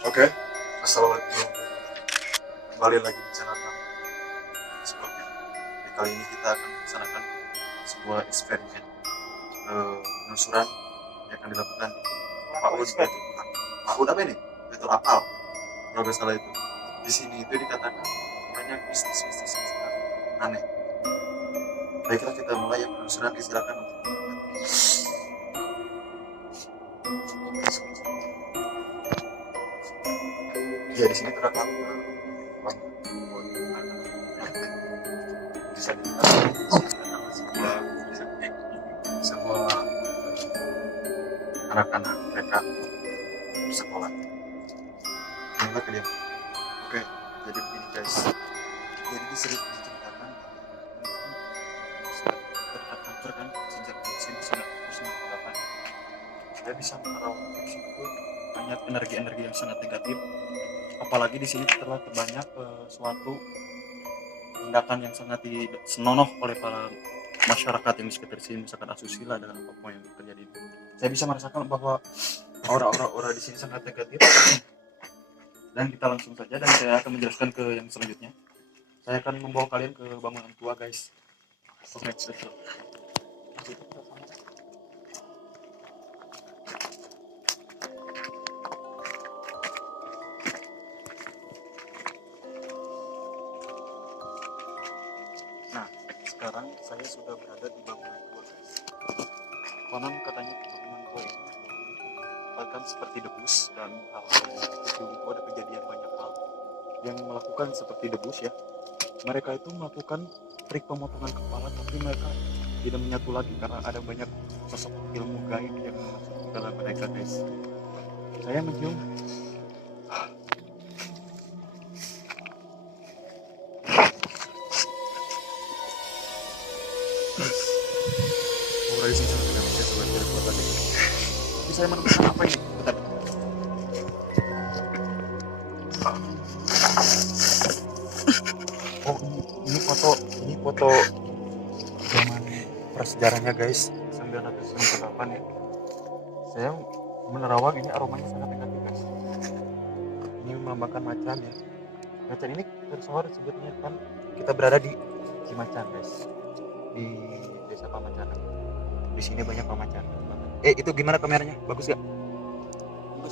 Oke, assalamualaikum. Kembali lagi di channel kami. Seperti di kali ini kita akan melaksanakan sebuah eksperimen penelusuran yang akan dilakukan PAUD PAUD apa ini? Betul apal. Kalau nggak salah itu. Di sini itu dikatakan banyak bisnis-bisnis yang sangat aneh. Baiklah kita mulai yang penelusuran disilakan untuk ya di sini terdapat bisa dilihat sebuah sebuah anak-anak mereka sekolah. Mulai ke dia. Oke, jadi begini guys. Jadi sering menceritakan terlihat kanker kan sejak musim 1998. Saya bisa menerawang itu banyak energi-energi yang sangat negatif. Apalagi di sini terlihat banyak suatu tindakan yang sangat senonoh oleh para masyarakat yang di sekitar sini, misalkan asusila dan apapun yang terjadi. Saya bisa merasakan bahwa aura-aura di sini sangat negatif. Dan kita langsung saja dan saya akan menjelaskan ke yang selanjutnya. Saya akan membawa kalian ke bangunan tua guys. Oke, let's go. Nah, sekarang saya sudah berada di bangunan tua guys. Konon katanya bangunan tua ini bahkan seperti debus dan hal-hal itu ada kejadian banyak hal yang melakukan seperti debus ya. Mereka itu melakukan trik pemotongan kepala tapi mereka tidak menyatu lagi karena ada banyak sosok ilmu gaib yang masuk ke dalam mereka guys. Saya mencium aura di sini sangat tidak bisa sebagai dari kota tadi. Tapi saya menemukan apa ini? Bentar. Oh ini foto zaman prasejarahnya guys, 1998 ya. Saya menerawang ini aromanya sangat negatif guys. Ini melambangkan macan ya. Macan ini tersohor sebetulnya kan kita berada di Cimacan guys, di desa Pamacanan. Di sini banyak pamacan. Itu gimana kameranya? Bagus gak?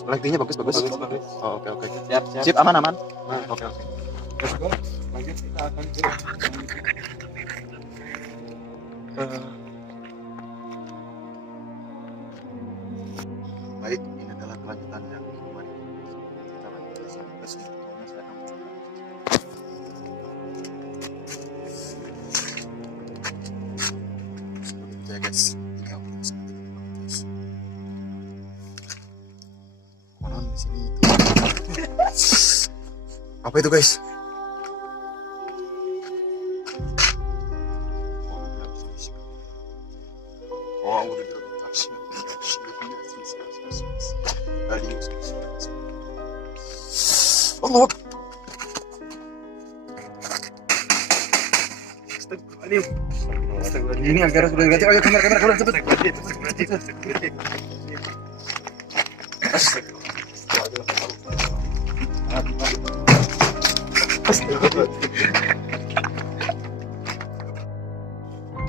Lightingnya bagus. Oh, oke. Siap, aman. Oke. Let's go. Lanjut kita akan ke baik, ini adalah kelanjutan yang kemarin. Kita lanjut ke sebetulnya saya akan seperti ya guys. Konon di sini itu apa itu guys? Oh, udah Allah. Ini agar sudah diganti. Ayo kamera keluar cepet.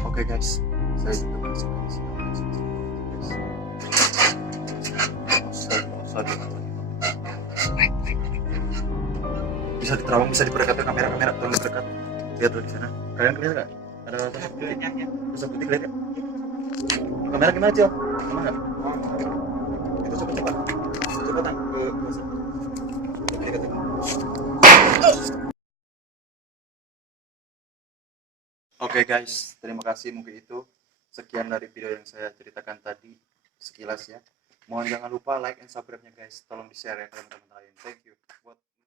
Oke guys, saya juga masuk di sini. Bisa diterawang, bisa diperdekat kamera tolong diperdekat. Lihat tuh di sana. Kalian kelihatan nggak? Ada sosok putih. Sosok putih kelihatan. Kamera gimana Cil? Sama nggak? Itu cepat. Cepatan ke Oke guys, terima kasih, mungkin itu sekian dari video yang saya ceritakan tadi sekilas ya. Mohon jangan lupa like and subscribe-nya guys, tolong di share ya ke teman-teman lain. Thank you.